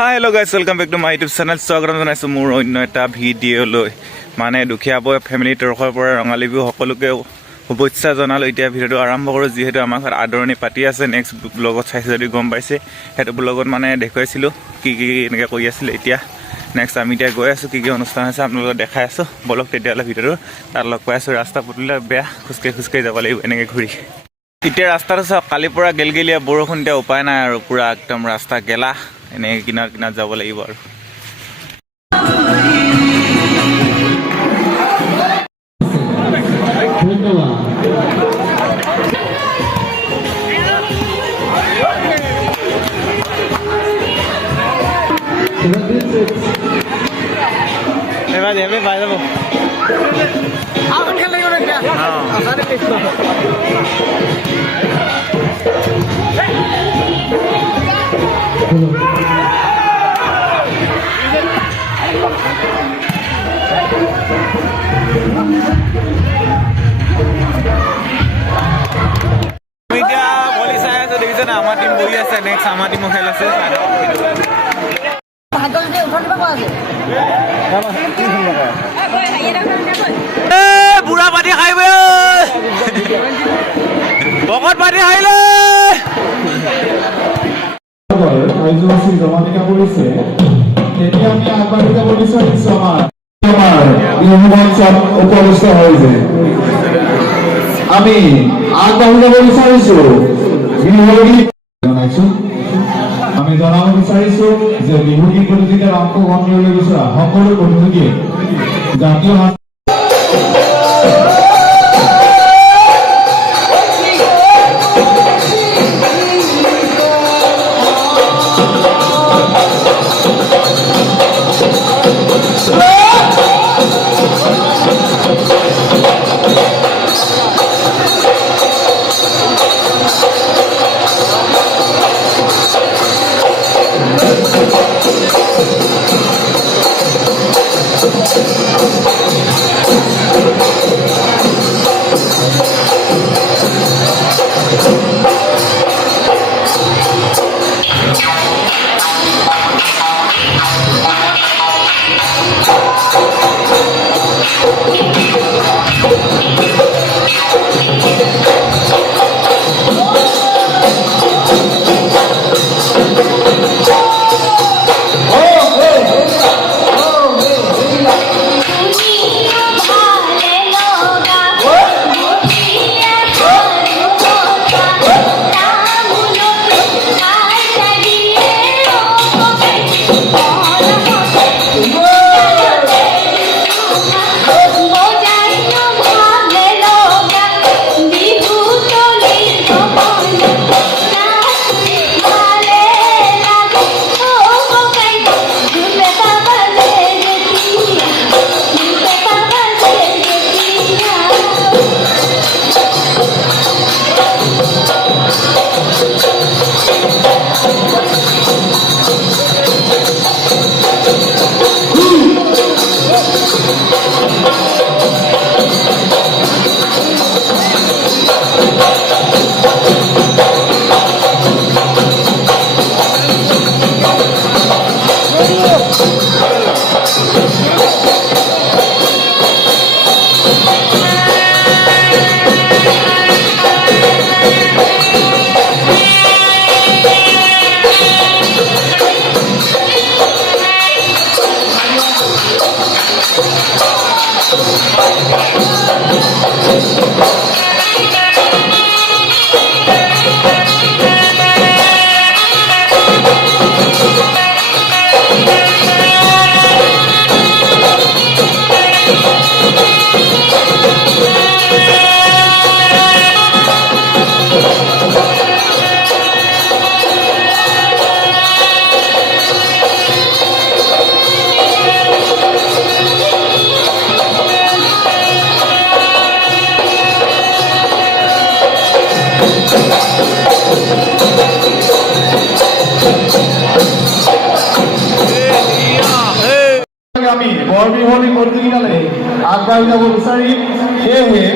Hi, hello guys, welcome back to my YouTube channel. স্বাগতম জনাইছো মোৰ অন্য এটা ভিডিঅ'লৈ মানে দুখীয়া বয় ফেমিলি তৰফৰ পৰা ৰঙালী বিহু সকলোকে শুভেচ্ছা জনালো। এতিয়া ভিডিঅ'টো আৰম্ভ কৰোঁ যিহেতু আমাৰ ঘৰত আদৰণি পাতি আছে। নেক্সট ব্লগত চাইছে যদি গম পাইছে, সেইটো ব্লগত মানে দেখুৱাইছিলোঁ কি এনেকৈ কৰি আছিলে। এতিয়া নেক্সট আমি এতিয়া গৈ আছোঁ, কি অনুষ্ঠান আছে আপোনালোকক দেখাই আছোঁ। বলক তেতিয়াহ'লে ভিডিঅ'টো তাত লগ পাই আছোঁ। ৰাস্তা পদূলি বেয়া, খোজকাঢ়ি যাব লাগিব এনেকৈ ঘূৰি। এতিয়া ৰাস্তাটো চাওক, কালিৰ পৰা গেলগেলীয়া বৰষুণ, এতিয়া উপায় নাই আৰু পুৰা একদম ৰাস্তা গেলা। এনেকৈ কিনাৰত যাব লাগিব আৰু পাই যাব। এতিয়া বলি চাই আছো, দেখিছে না আমাৰ টিম বহি আছে। নেক্সট আমাৰ টিমো খেল আছে। বুঢ়া পাতি খাই ভকত পাতি খাইলে জমাটিকা কৰিছে। তেতিয়া আমি আগবাঢ়ি যাব বিচাৰিছো। আমাৰ বিহু মঞ্চত উপবিষ্ট হৈছে, আমি আগবাঢ়ি যাব বিচাৰিছো। বিহুগীত জনাইছো, আমি জনাব বিচাৰিছো যে বিহুগীত প্ৰতিযোগিতাত অংশগ্ৰহণ কৰিবলৈ বিচৰা সকলো প্ৰতিযোগীয়ে জাতীয় আমি বৰ বিহুৱলী প্ৰতিযোগিতালৈ আগবাঢ়ি যাব বিচাৰিম। সেয়েহে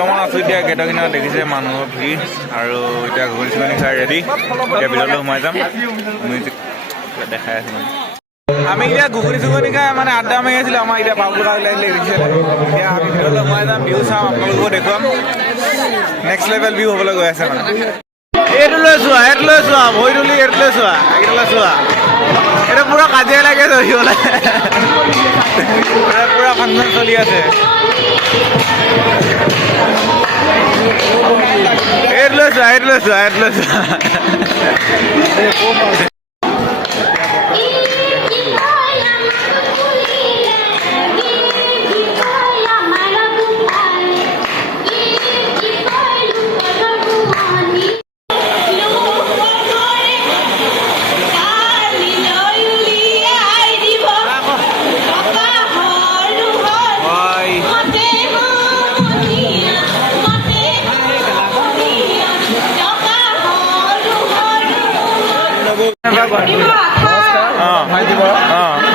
বৰ্তমান আছোঁ এতিয়া গেটৰ কিনাৰত দেখিছে মানুহৰ ভিৰ আৰু এতিয়া ঘূৰি চুৰি খাই ৰেডি এতিয়া ভিতৰলৈ সোমাই যাম মিউজিক দেখাই আছোঁ মানে আমি এতিয়া ঘুগুনি চুগুনি খাই মানে আড্ডা মাৰি আছিলোঁ আমাৰ এতিয়া বাবুল গাঁও ওলাই দেখিছে এতিয়া আমি ভিতৰলৈ সোমাই যাম বিহু চাম আপোনালোকো দেখুৱাম নেক্সট লেভেল বিহু হ'বলৈ গৈ আছে মানে এইটো লৈ চোৱা ভৰি তুলি এইটো লৈ চোৱা এইটো চোৱা এইটো পুৰা কাজিয়া লাগে ধৰিবলৈ পুৰা ফাংচন চলি আছে এইটো লৈ চোৱা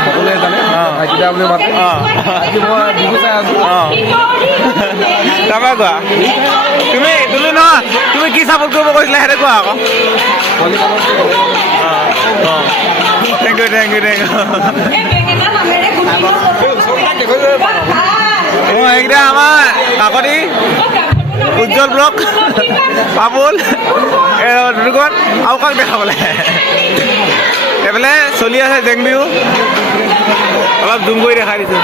সকলোৱে জানে ভাইটিদা বুলি মাতে আজি মই বিহু চাই আছো তাৰপৰা কোৱা তুমি তুলি নহয় তুমি কি চাপৰ্ট কৰিব কৈছিলা সেইটো কোৱা আকৌ থেংক ইউ এইকেইটা আমাৰ কাকতি উজ্জ্বল ব্লক পাপুল দুখন আৰু কাক দেখাবলৈ এইফালে চলি আছে জেং বিহু অলপ জুম কৰি দেখাই দিছোঁ